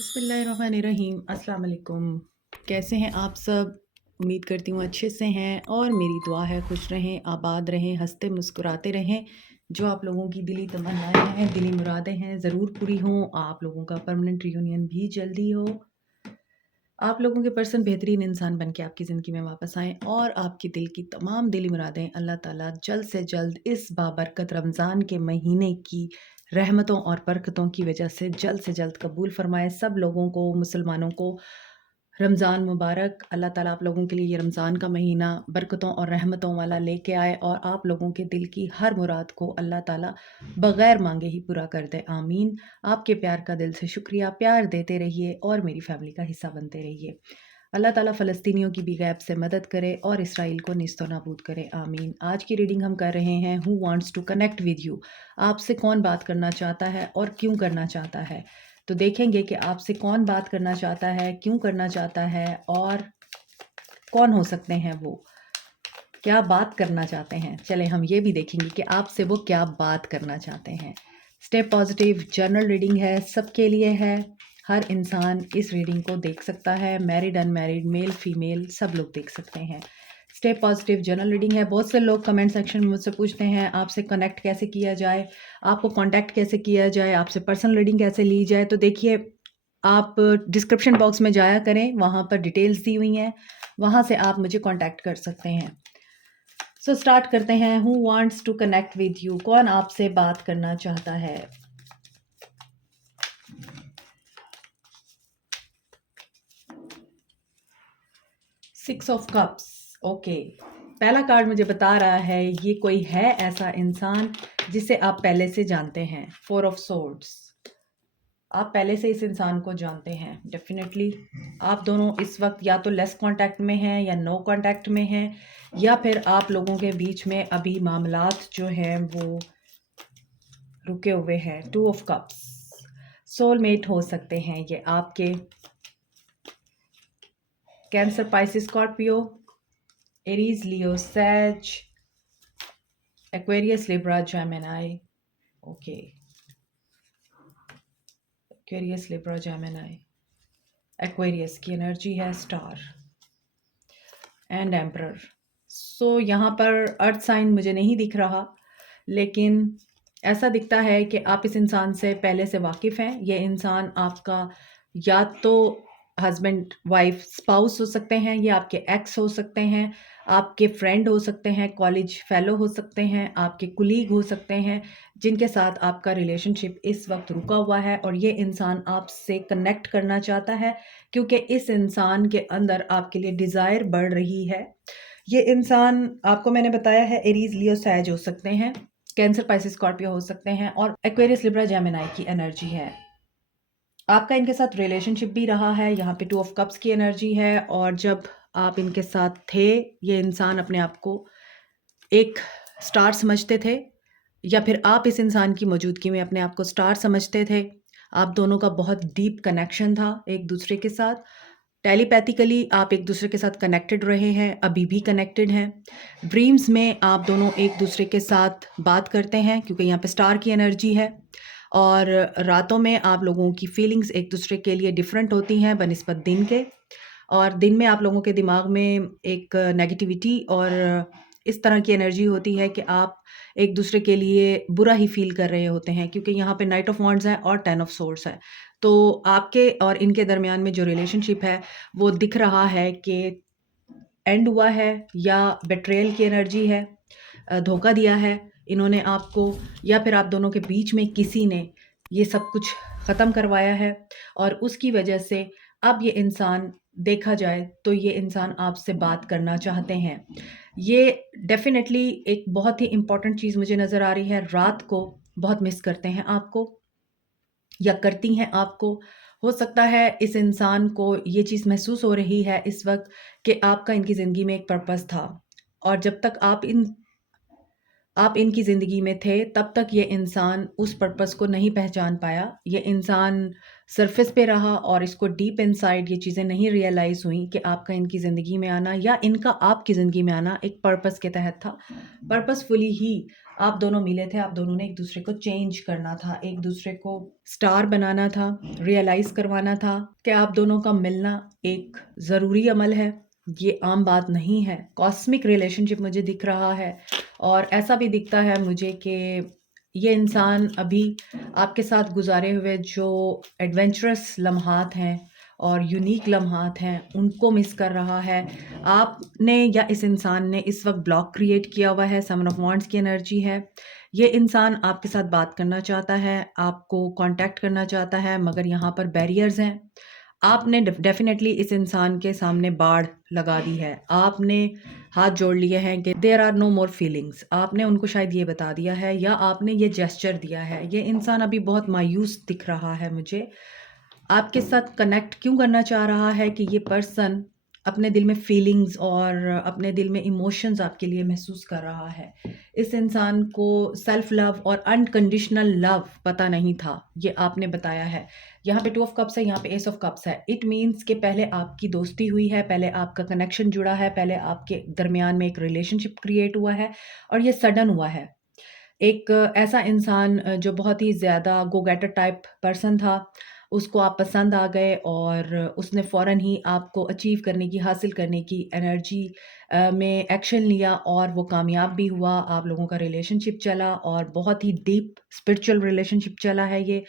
बिस्मिल्लाहिर्रहमानिर्रहीम अस्सलाम वालेकुम। कैसे हैं आप सब? उम्मीद करती हूँ अच्छे से हैं और मेरी दुआ है खुश रहें, आबाद रहें, हंसते मुस्कुराते रहें। जो आप लोगों की दिली तमन्नाएं हैं, दिली मुरादें हैं, ज़रूर पूरी हों। आप लोगों का परमानेंट रियूनियन भी जल्दी हो। आप लोगों के पर्सन बेहतरीन इंसान बन के आपकी ज़िंदगी में वापस आएँ और आपकी दिल की तमाम दिली मुरादें अल्लाह ताला जल्द से जल्द इस बाबरकत रमज़ान के महीने की रहमतों और बरकतों की वजह से जल्द कबूल फ़रमाए। सब लोगों को, मुसलमानों को रमज़ान मुबारक। अल्लाह ताला आप लोगों के लिए ये रमज़ान का महीना बरकतों और रहमतों वाला लेके आए और आप लोगों के दिल की हर मुराद को अल्लाह ताला बग़ैर माँगे ही पूरा कर दे। आमीन। आपके प्यार का दिल से शुक्रिया। प्यार देते रहिए और मेरी फ़ैमिली का हिस्सा बनते रहिए। अल्लाह ताला फ़लस्तीनियों की भी गैब से मदद करे और इसराइल को निस्तो नाबूद करे। आमीन। आज की रीडिंग हम कर रहे हैं who wants to connect with you. आपसे कौन बात करना चाहता है और क्यों करना चाहता है? तो देखेंगे कि आपसे कौन बात करना चाहता है, क्यों करना चाहता है और कौन हो सकते हैं वो? क्या बात करना चाहते हैं? चलें हम ये भी देखेंगे कि आपसे वो क्या बात करना चाहते हैं। स्टे पॉजिटिव जनरल रीडिंग है, सबके लिए है। हर इंसान इस रीडिंग को देख सकता है। मैरिड, अनमैरिड, मेल, फीमेल सब लोग देख सकते हैं। स्टे पॉजिटिव जनरल रीडिंग है। बहुत से लोग कमेंट सेक्शन में मुझसे पूछते हैं आपसे कनेक्ट कैसे किया जाए, आपको कॉन्टैक्ट कैसे किया जाए, आपसे पर्सनल रीडिंग कैसे ली जाए। तो देखिए, आप डिस्क्रिप्शन बॉक्स में जाया करें, वहाँ पर डिटेल्स दी हुई हैं, वहाँ से आप मुझे कॉन्टैक्ट कर सकते हैं। सो स्टार्ट करते हैं। Who wants to connect with you? कौन आपसे बात करना चाहता है? Six of cups. ओके, पहला कार्ड मुझे बता रहा है ये कोई है ऐसा इंसान जिसे आप पहले से जानते हैं। Four of swords. आप पहले से इस इंसान को जानते हैं डेफिनेटली। आप दोनों इस वक्त या तो लेस कांटेक्ट में हैं या नो कांटेक्ट में हैं, या फिर आप लोगों के बीच में अभी मामलात जो हैं वो रुके हुए हैं। Two of cups. सोलमेट हो सकते हैं ये आपके। Cancer, Pisces, Scorpio, Aries, Leo, Sage, Aquarius, Libra, Gemini. Okay, Aquarius, Libra, Gemini. Aquarius की एनर्जी है स्टार एंड एम्परर। सो यहाँ पर अर्थ साइन मुझे नहीं दिख रहा, लेकिन ऐसा दिखता है कि आप इस इंसान से पहले से वाकिफ़ हैं। ये इंसान आपका या तो हस्बैंड वाइफ स्पाउस हो सकते हैं, ये आपके एक्स हो सकते हैं, आपके फ्रेंड हो सकते हैं, कॉलेज फेलो हो सकते हैं, आपके कुलीग हो सकते हैं, जिनके साथ आपका रिलेशनशिप इस वक्त रुका हुआ है और ये इंसान आपसे कनेक्ट करना चाहता है क्योंकि इस इंसान के अंदर आपके लिए डिज़ायर बढ़ रही है। ये इंसान, आपको मैंने बताया है, एरीज, लियो, सैज हो सकते हैं, कैंसर, पाइसिस, स्कॉर्पियो हो सकते हैं और एक्वेरियस, लिब्रा, जेमिनी की एनर्जी है। आपका इनके साथ रिलेशनशिप भी रहा है। यहाँ पे टू ऑफ कप्स की एनर्जी है और जब आप इनके साथ थे, ये इंसान अपने आप को एक स्टार समझते थे या फिर आप इस इंसान की मौजूदगी में अपने आप को स्टार समझते थे। आप दोनों का बहुत डीप कनेक्शन था एक दूसरे के साथ। टेलीपैथिकली आप एक दूसरे के साथ कनेक्टेड रहे हैं, अभी भी कनेक्टेड हैं। ड्रीम्स में आप दोनों एक दूसरे के साथ बात करते हैं क्योंकि यहाँ पे स्टार की एनर्जी है। और रातों में आप लोगों की फीलिंग्स एक दूसरे के लिए डिफरेंट होती हैं बनिस्बत दिन के। और दिन में आप लोगों के दिमाग में एक नेगेटिविटी और इस तरह की एनर्जी होती है कि आप एक दूसरे के लिए बुरा ही फ़ील कर रहे होते हैं क्योंकि यहाँ पे नाइट ऑफ वांड्स है और 10 ऑफ सोर्ड्स है। तो आपके और इनके दरमियान में जो रिलेशनशिप है वो दिख रहा है कि एंड हुआ है या बिट्रेयल की एनर्जी है। धोखा दिया है इन्होंने आपको, या फिर आप दोनों के बीच में किसी ने ये सब कुछ ख़त्म करवाया है और उसकी वजह से अब ये इंसान, देखा जाए तो ये इंसान आपसे बात करना चाहते हैं। ये डेफ़िनेटली एक बहुत ही इम्पोर्टेंट चीज़ मुझे नज़र आ रही है। रात को बहुत मिस करते हैं आपको या करती हैं आपको। हो सकता है इस इंसान को ये चीज़ महसूस हो रही है इस वक़्त कि आपका इनकी ज़िंदगी में एक पर्पस था और जब तक आप इनकी ज़िंदगी में थे, तब तक ये इंसान उस पर्पस को नहीं पहचान पाया। ये इंसान सरफ़ेस पे रहा और इसको डीप इनसाइड ये चीज़ें नहीं रियलाइज़ हुई कि आपका इनकी ज़िंदगी में आना या इनका आपकी ज़िंदगी में आना एक पर्पस के तहत था। पर्पसफुली ही आप दोनों मिले थे, आप दोनों ने एक दूसरे को चेंज करना था, एक दूसरे को स्टार बनाना था, रियलाइज़ करवाना था कि आप दोनों का मिलना एक ज़रूरी अमल है, ये आम बात नहीं है। कॉस्मिक रिलेशनशिप मुझे दिख रहा है और ऐसा भी दिखता है मुझे कि ये इंसान अभी आपके साथ गुज़ारे हुए जो एडवेंचरस लम्हात हैं और यूनिक लम्हात हैं, उनको मिस कर रहा है। आपने या इस इंसान ने इस वक़्त ब्लॉक क्रिएट किया हुआ है, 7 ऑफ वांड्स की एनर्जी है। ये इंसान आपके साथ बात करना चाहता है, आपको कॉन्टैक्ट करना चाहता है, मगर यहाँ पर बैरियर्स हैं। आपने डेफ़िनेटली इस इंसान के सामने बाड़ लगा दी है। आपने हाथ जोड़ लिए हैं कि there are no more feelings. आपने उनको शायद ये बता दिया है या आपने ये जेस्चर दिया है। ये इंसान अभी बहुत मायूस दिख रहा है मुझे। आपके साथ कनेक्ट क्यों करना चाह रहा है कि ये पर्सन अपने दिल में फीलिंग्स और अपने दिल में इमोशंस आपके लिए महसूस कर रहा है। इस इंसान को सेल्फ लव और अनकंडीशनल लव पता नहीं था, ये आपने बताया है। यहाँ पे 2 ऑफ कप्स है, यहाँ पे एस ऑफ कप्स है। इट मीन्स कि पहले आपकी दोस्ती हुई है, पहले आपका कनेक्शन जुड़ा है, पहले आपके दरमियान में एक रिलेशनशिप क्रिएट हुआ है और ये सडन हुआ है। एक ऐसा इंसान जो बहुत ही ज़्यादा गो गेटर टाइप पर्सन था, उसको आप पसंद आ गए और उसने फ़ौरन ही आपको अचीव करने की, हासिल करने की एनर्जी में एक्शन लिया और वो कामयाब भी हुआ। आप लोगों का रिलेशनशिप चला और बहुत ही डीप स्पिरिचुअल रिलेशनशिप चला है ये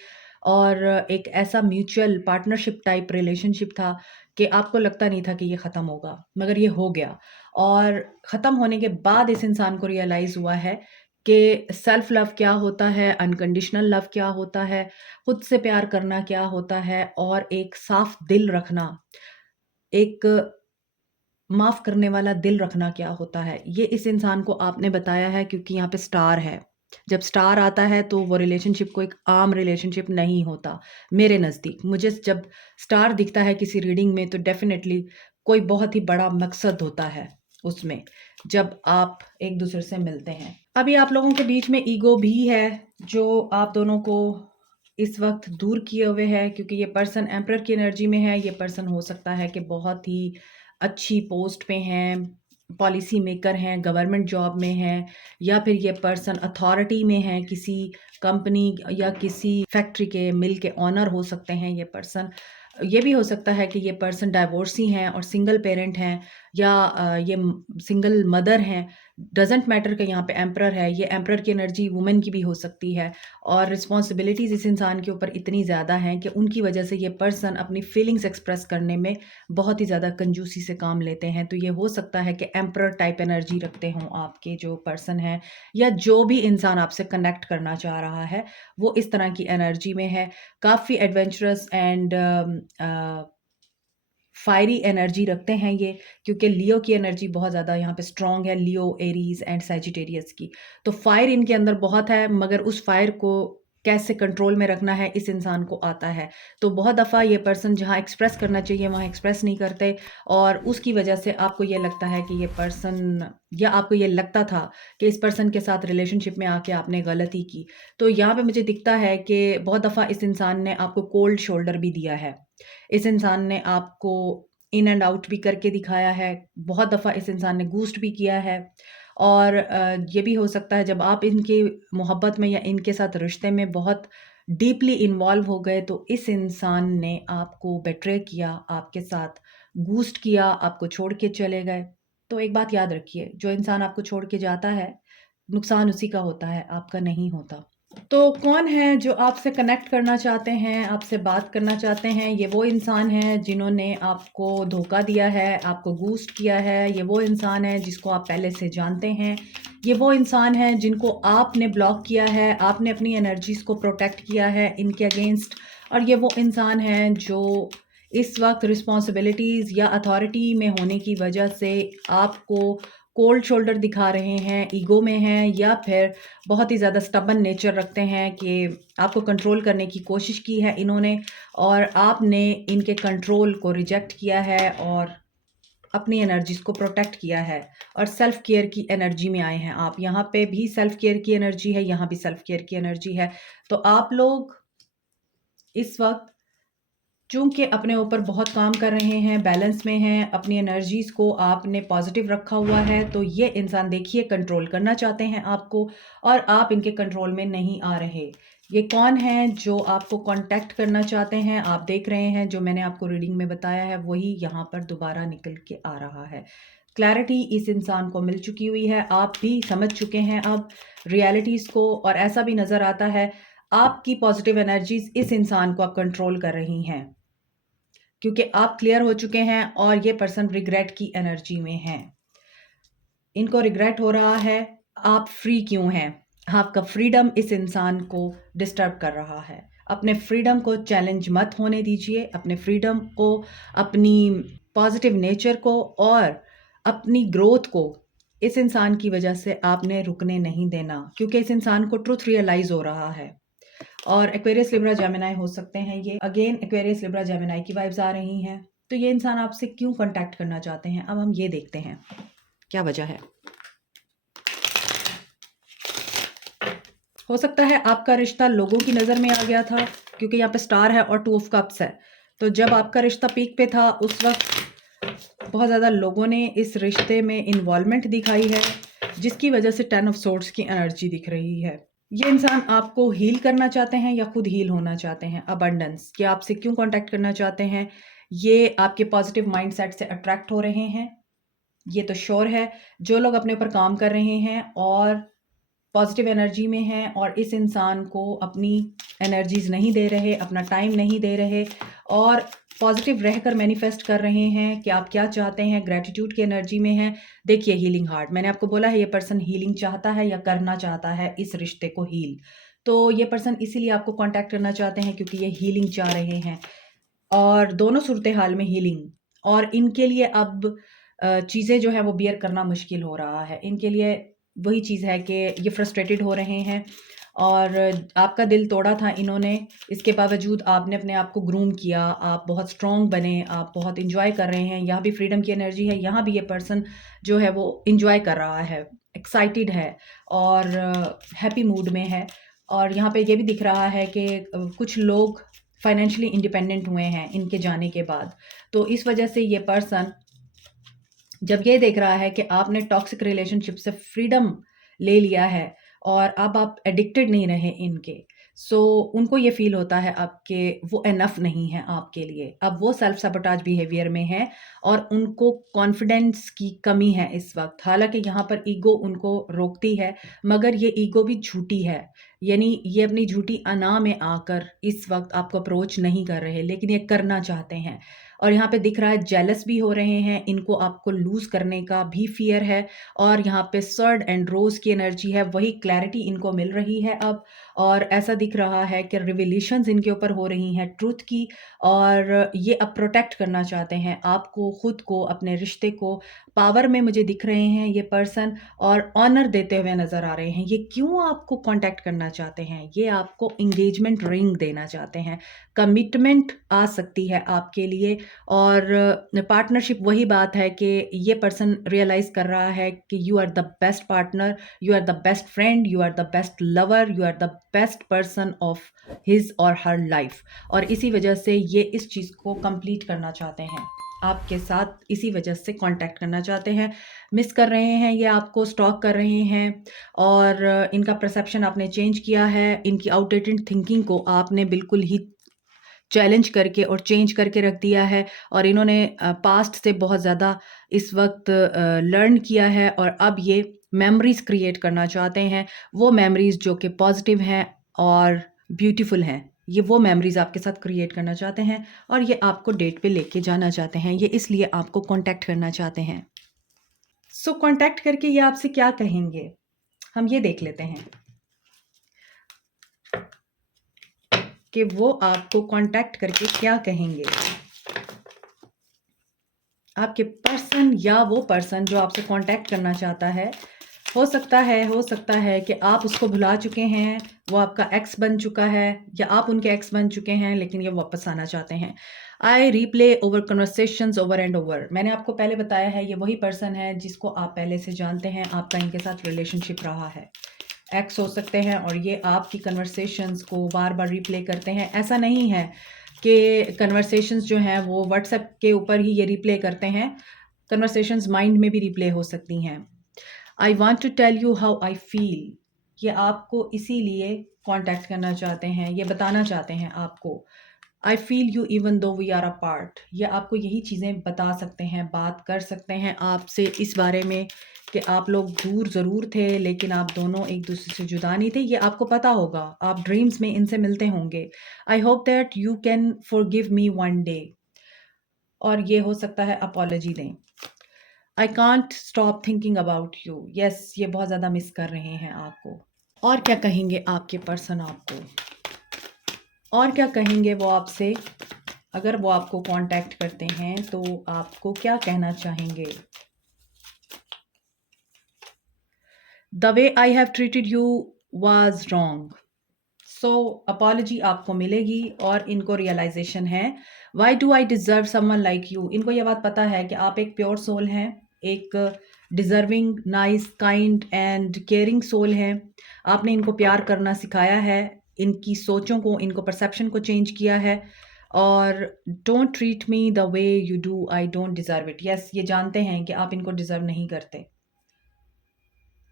और एक ऐसा म्यूचुअल पार्टनरशिप टाइप रिलेशनशिप था कि आपको लगता नहीं था कि ये ख़त्म होगा, मगर ये हो गया और ख़त्म होने के बाद इस इंसान को रियलाइज़ हुआ है कि सेल्फ लव क्या होता है, अनकंडीशनल लव क्या होता है, खुद से प्यार करना क्या होता है और एक साफ दिल रखना, एक माफ़ करने वाला दिल रखना क्या होता है। ये इस इंसान को आपने बताया है क्योंकि यहाँ पे स्टार है। जब स्टार आता है तो वो रिलेशनशिप को एक आम रिलेशनशिप नहीं होता, मेरे नज़दीक। मुझे जब स्टार दिखता है किसी रीडिंग में तो डेफ़िनेटली कोई बहुत ही बड़ा मकसद होता है उसमें, जब आप एक-दूसरे से मिलते हैं। अभी आप लोगों के बीच में ईगो भी है, जो आप दोनों को इस वक़्त दूर किए हुए है क्योंकि ये पर्सन एम्परर की एनर्जी में है। ये पर्सन हो सकता है कि बहुत ही अच्छी पोस्ट पे हैं, पॉलिसी मेकर हैं, गवर्नमेंट जॉब में हैं या फिर ये पर्सन अथॉरिटी में हैं, किसी कंपनी या किसी फैक्ट्री के, मिल के ओनर हो सकते हैं ये पर्सन। ये भी हो सकता है कि ये पर्सन डाइवोर्सी हैं और सिंगल पेरेंट हैं या ये सिंगल मदर हैं। डज़न्ट मैटर कि यहाँ पे एम्परर है, ये एम्परर की एनर्जी वुमेन की भी हो सकती है और रिस्पॉन्सिबिलिटीज़ इस इंसान के ऊपर इतनी ज़्यादा हैं कि उनकी वजह से ये पर्सन अपनी फीलिंग्स एक्सप्रेस करने में बहुत ही ज़्यादा कंजूसी से काम लेते हैं। तो ये हो सकता है कि एम्परर टाइप एनर्जी रखते हों आपके जो पर्सन हैं या जो भी इंसान आपसे कनेक्ट करना चाह रहा है, वो इस तरह की एनर्जी में है। काफ़ी एडवेंचरस एंड फायरी एनर्जी रखते हैं ये क्योंकि लियो की एनर्जी बहुत ज़्यादा यहाँ पे स्ट्रॉन्ग है, लियो, एरीज़ एंड सैजिटेरियस की। तो फायर इनके अंदर बहुत है मगर उस फायर को कैसे कंट्रोल में रखना है इस इंसान को आता है। तो बहुत दफ़ा ये पर्सन जहाँ एक्सप्रेस करना चाहिए वहाँ एक्सप्रेस नहीं करते और उसकी वजह से आपको ये लगता है कि ये पर्सन या आपको ये लगता था कि इस पर्सन के साथ रिलेशनशिप में आके आपने गलती की। तो यहाँ पे मुझे दिखता है कि बहुत दफ़ा इस इंसान ने आपको कोल्ड शोल्डर भी दिया है। इस इंसान ने आपको इन एंड आउट भी करके दिखाया है। बहुत दफ़ा इस इंसान ने घूस्ट भी किया है और ये भी हो सकता है जब आप इनकी मोहब्बत में या इनके साथ रिश्ते में बहुत डीपली इन्वॉल्व हो गए तो इस इंसान ने आपको बेट्रे किया, आपके साथ घूस्ट किया, आपको छोड़ के चले गए। तो एक बात याद रखिए, जो इंसान आपको छोड़ के जाता है, नुकसान उसी का होता है, आपका नहीं होता। तो कौन है जो आपसे कनेक्ट करना चाहते हैं, आपसे बात करना चाहते हैं? ये वो इंसान हैं जिन्होंने आपको धोखा दिया है, आपको घूस्ट किया है। ये वो इंसान है जिसको आप पहले से जानते हैं। ये वो इंसान है जिनको आपने ब्लॉक किया है, आपने अपनी एनर्जीज़ को प्रोटेक्ट किया है इनके अगेंस्ट और ये वो इंसान हैं जो इस वक़्त रिस्पॉन्सिबिलिटीज़ या अथॉरिटी में होने की वजह से आपको कोल्ड शोल्डर दिखा रहे हैं, ईगो में हैं या फिर बहुत ही ज़्यादा स्टबर्न नेचर रखते हैं कि आपको कंट्रोल करने की कोशिश की है इन्होंने और आपने इनके कंट्रोल को रिजेक्ट किया है और अपनी एनर्जीज़ को प्रोटेक्ट किया है और सेल्फ केयर की एनर्जी में आए हैं आप। यहाँ पे भी सेल्फ केयर की एनर्जी है, यहाँ भी सेल्फ केयर की एनर्जी है। तो आप लोग इस वक़्त चूँकि अपने ऊपर बहुत काम कर रहे हैं, बैलेंस में हैं, अपनी एनर्जीज़ को आपने पॉजिटिव रखा हुआ है, तो ये इंसान देखिए कंट्रोल करना चाहते हैं आपको और आप इनके कंट्रोल में नहीं आ रहे। ये कौन हैं जो आपको कांटेक्ट करना चाहते हैं? आप देख रहे हैं जो मैंने आपको रीडिंग में बताया है वही यहाँ पर दोबारा निकल के आ रहा है। क्लैरिटी इस इंसान को मिल चुकी हुई है, आप भी समझ चुके हैं अब रियलिटीज़ को, और ऐसा भी नज़र आता है आपकी पॉजिटिव एनर्जीज़ इस इंसान को अब कंट्रोल कर रही हैं, क्योंकि आप क्लियर हो चुके हैं और ये पर्सन रिग्रेट की एनर्जी में हैं। इनको रिग्रेट हो रहा है, आप फ्री क्यों हैं? आपका फ्रीडम इस इंसान को डिस्टर्ब कर रहा है। अपने फ्रीडम को चैलेंज मत होने दीजिए, अपने फ्रीडम को, अपनी पॉजिटिव नेचर को और अपनी ग्रोथ को इस इंसान की वजह से आपने रुकने नहीं देना, क्योंकि इस इंसान को ट्रुथ रियलाइज़ हो रहा है। और एक्वेरियस लिब्रा जेमिनी हो सकते हैं ये। अगेन एक्वेरियस लिब्रा जेमिनी की वाइब्स आ रही हैं। तो ये इंसान आपसे क्यों कॉन्टैक्ट करना चाहते हैं? अब हम ये देखते हैं क्या वजह है। हो सकता है आपका रिश्ता लोगों की नज़र में आ गया था, क्योंकि यहाँ पे स्टार है और 2 ऑफ कप्स है। तो जब आपका रिश्ता पीक पे था उस वक्त बहुत ज़्यादा लोगों ने इस रिश्ते में इन्वॉल्वमेंट दिखाई है, जिसकी वजह से 10 ऑफ सोर्ड्स की एनर्जी दिख रही है। ये इंसान आपको हील करना चाहते हैं या खुद हील होना चाहते हैं। अबंडेंस कि आपसे क्यों कांटेक्ट करना चाहते हैं, ये आपके पॉजिटिव माइंडसेट से अट्रैक्ट हो रहे हैं, ये तो श्योर है। जो लोग अपने ऊपर काम कर रहे हैं और पॉजिटिव एनर्जी में हैं और इस इंसान को अपनी एनर्जीज़ नहीं दे रहे, अपना टाइम नहीं दे रहे और पॉजिटिव रहकर मैनिफेस्ट कर रहे हैं कि आप क्या चाहते हैं, ग्रैटिट्यूड की एनर्जी में हैं। देखिए हीलिंग हार्ट, मैंने आपको बोला है ये पर्सन हीलिंग चाहता है या करना चाहता है इस रिश्ते को हील। तो ये पर्सन इसीलिए आपको कांटेक्ट करना चाहते हैं क्योंकि ये हीलिंग चाह रहे हैं, और दोनों सूरत हाल में हीलिंग। और इनके लिए अब चीज़ें जो है वो बियर करना मुश्किल हो रहा है। इनके लिए वही चीज़ है कि ये फ्रस्ट्रेटेड हो रहे हैं और आपका दिल तोड़ा था इन्होंने, इसके बावजूद आपने अपने आप को ग्रूम किया, आप बहुत स्ट्रॉन्ग बने, आप बहुत एंजॉय कर रहे हैं। यहाँ भी फ्रीडम की एनर्जी है, यहाँ भी ये पर्सन जो है वो एंजॉय कर रहा है, एक्साइटेड है और हैप्पी मूड में है। और यहाँ पे ये भी दिख रहा है कि कुछ लोग फाइनेंशियली इंडिपेंडेंट हुए हैं इनके जाने के बाद। तो इस वजह से ये पर्सन जब ये देख रहा है कि आपने टॉक्सिक रिलेशनशिप से फ्रीडम ले लिया है और अब आप एडिक्टेड नहीं रहे इनके, सो उनको ये फील होता है अब कि वो एनफ नहीं है आपके लिए। अब वो सेल्फ सैबोटाज बिहेवियर में है और उनको कॉन्फिडेंस की कमी है इस वक्त। हालांकि यहाँ पर ईगो उनको रोकती है, मगर ये ईगो भी झूठी है, यानी ये अपनी झूठी अना में आकर इस वक्त आपको अप्रोच नहीं कर रहे, लेकिन ये करना चाहते हैं। और यहाँ पे दिख रहा है जेलस भी हो रहे हैं, इनको आपको लूज़ करने का भी फ़ियर है। और यहाँ पे सर्ड एंड रोज़ की एनर्जी है, वही क्लैरिटी इनको मिल रही है अब। और ऐसा दिख रहा है कि रिविलेशंस इनके ऊपर हो रही हैं ट्रुथ की, और ये अब प्रोटेक्ट करना चाहते हैं आपको, खुद को, अपने रिश्ते को। पावर में मुझे दिख रहे हैं ये पर्सन और ऑनर देते हुए नज़र आ रहे हैं। ये क्यों आपको कांटेक्ट करना चाहते हैं? ये आपको एंगेजमेंट रिंग देना चाहते हैं, कमिटमेंट आ सकती है आपके लिए। और पार्टनरशिप वही बात है कि ये पर्सन रियलाइज़ कर रहा है कि you are the best partner, you are the best friend, you are the best lover, you are the best person of his और हर लाइफ। और इसी वजह से ये इस चीज़ को कंप्लीट करना चाहते हैं आपके साथ, इसी वजह से कांटेक्ट करना चाहते हैं। मिस कर रहे हैं, ये आपको स्टॉक कर रहे हैं और इनका परसेप्शन आपने चेंज किया है, इनकी आउटडेटेड थिंकिंग को आपने बिल्कुल ही चैलेंज करके और चेंज करके रख दिया है। और इन्होंने पास्ट से बहुत ज़्यादा इस वक्त लर्न किया है और अब ये मेमोरीज़ क्रिएट करना चाहते हैं, वो मेमोरीज़ जो कि पॉजिटिव हैं और ब्यूटीफुल हैं। ये वो मेमोरीज़ आपके साथ क्रिएट करना चाहते हैं और ये आपको डेट पे लेके जाना चाहते हैं, ये इसलिए आपको कांटेक्ट करना चाहते हैं। सो कांटेक्ट करके ये आपसे क्या कहेंगे, हम ये देख लेते हैं कि वो आपको कांटेक्ट करके क्या कहेंगे। आपके पर्सन या वो पर्सन जो आपसे कांटेक्ट करना चाहता है, हो सकता है कि आप उसको भुला चुके हैं, वो आपका एक्स बन चुका है, या आप उनके एक्स बन चुके हैं, लेकिन ये वापस आना चाहते हैं। I replay over conversations over and over. मैंने आपको पहले बताया है ये वही पर्सन है जिसको आप पहले से जानते हैं, आपका इनके साथ रिलेशनशिप रहा है। एक्स हो सकते हैं और ये आपकी कन्वर्सेशंस को बार बार रिप्ले करते हैं। ऐसा नहीं है कि कन्वर्सेशंस जो हैं वो व्हाट्सएप के ऊपर ही ये रिप्ले करते हैं, कन्वर्सेशंस माइंड में भी रिप्ले हो सकती हैं। I want to tell you how I feel, ये आपको इसीलिए कांटेक्ट करना चाहते हैं, ये बताना चाहते हैं आपको। I feel you even though we are a part, ये आपको यही चीज़ें बता सकते हैं, बात कर सकते हैं आपसे इस बारे में कि आप लोग दूर ज़रूर थे लेकिन आप दोनों एक दूसरे से जुदा नहीं थे, ये आपको पता होगा, आप ड्रीम्स में इनसे मिलते होंगे। I hope that you can forgive me one day, और ये हो सकता है अपॉलॉजी दें। I can't stop thinking about you, yes ये बहुत ज़्यादा मिस कर रहे हैं आपको। और क्या कहेंगे आपके पर्सन आपको, और क्या कहेंगे वो आपसे, अगर वो आपको कांटेक्ट करते हैं तो आपको क्या कहना चाहेंगे। The way I have treated you was wrong, so apology आपको मिलेगी और इनको रियलाइजेशन है। Why do I deserve someone like you, इनको ये बात पता है कि आप एक प्योर सोल हैं, एक deserving, nice, kind and caring soul हैं। आपने इनको प्यार करना सिखाया है, इनकी सोचों को, इनको परसेप्शन को चेंज किया है। और don't treat me the way you do, I don't deserve it, yes ये जानते हैं कि आप इनको डिज़र्व नहीं करते।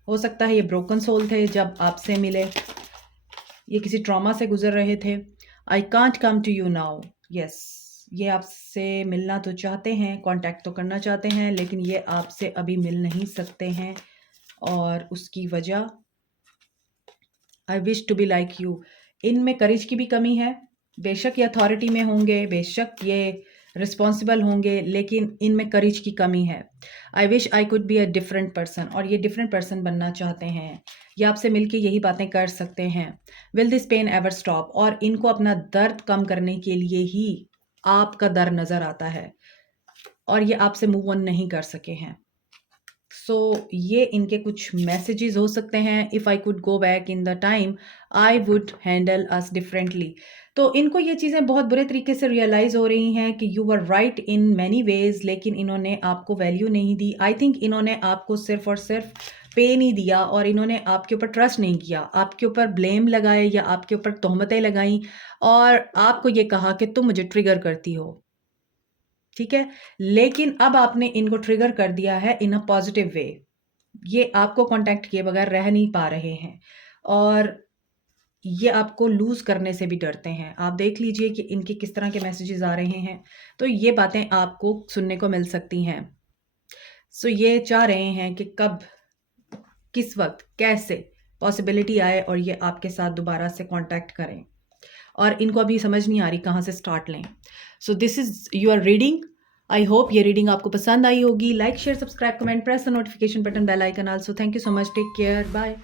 हो सकता है ये ब्रोकन सोल थे जब आपसे मिले, ये किसी ट्रॉमा से गुजर रहे थे। I can't come to you now, yes ये आपसे मिलना तो चाहते हैं, कांटेक्ट तो करना चाहते हैं, लेकिन ये आपसे अभी मिल नहीं सकते हैं। और उसकी वजह, I wish to be like you, इनमें करेज की भी कमी है। बेशक ये अथॉरिटी में होंगे, बेशक ये रिस्पॉन्सिबल होंगे, लेकिन इनमें करेज की कमी है। I wish I could be a different person, और ये डिफरेंट पर्सन बनना चाहते हैं, ये आपसे मिलके यही बातें कर सकते हैं। Will this pain ever stop, और इनको अपना दर्द कम करने के लिए ही आपका दर्द नज़र आता है, और ये आपसे मूव ऑन नहीं कर सके हैं। सो ये इनके कुछ मैसेजेस हो सकते हैं। If I could go back in the time I would handle us differently, तो इनको ये चीज़ें बहुत बुरे तरीके से रियलाइज़ हो रही हैं कि you were right in many ways, लेकिन इन्होंने आपको वैल्यू नहीं दी। आई थिंक इन्होंने आपको सिर्फ और सिर्फ पे नहीं दिया, और इन्होंने आपके ऊपर ट्रस्ट नहीं किया, आपके ऊपर ब्लेम लगाए या आपके ऊपर तोहमतें लगाई, और आपको ये कहा कि तुम मुझे ट्रिगर करती हो, ठीक है। लेकिन अब आपने इनको ट्रिगर कर दिया है इन अ पॉजिटिव वे, ये आपको कांटेक्ट किए बगैर रह नहीं पा रहे हैं, और ये आपको लूज़ करने से भी डरते हैं। आप देख लीजिए कि इनके किस तरह के मैसेजेस आ रहे हैं, तो ये बातें आपको सुनने को मिल सकती हैं। सो ये चाह रहे हैं कि कब, किस वक्त, कैसे पॉसिबिलिटी आए और ये आपके साथ दोबारा से कांटेक्ट करें, और इनको अभी समझ नहीं आ रही कहाँ से स्टार्ट लें। So this is your reading. I hope ये रीडिंग आपको पसंद आई होगी। Like, share, subscribe, comment, press the notification button, bell icon also. Thank you so much, take care, bye.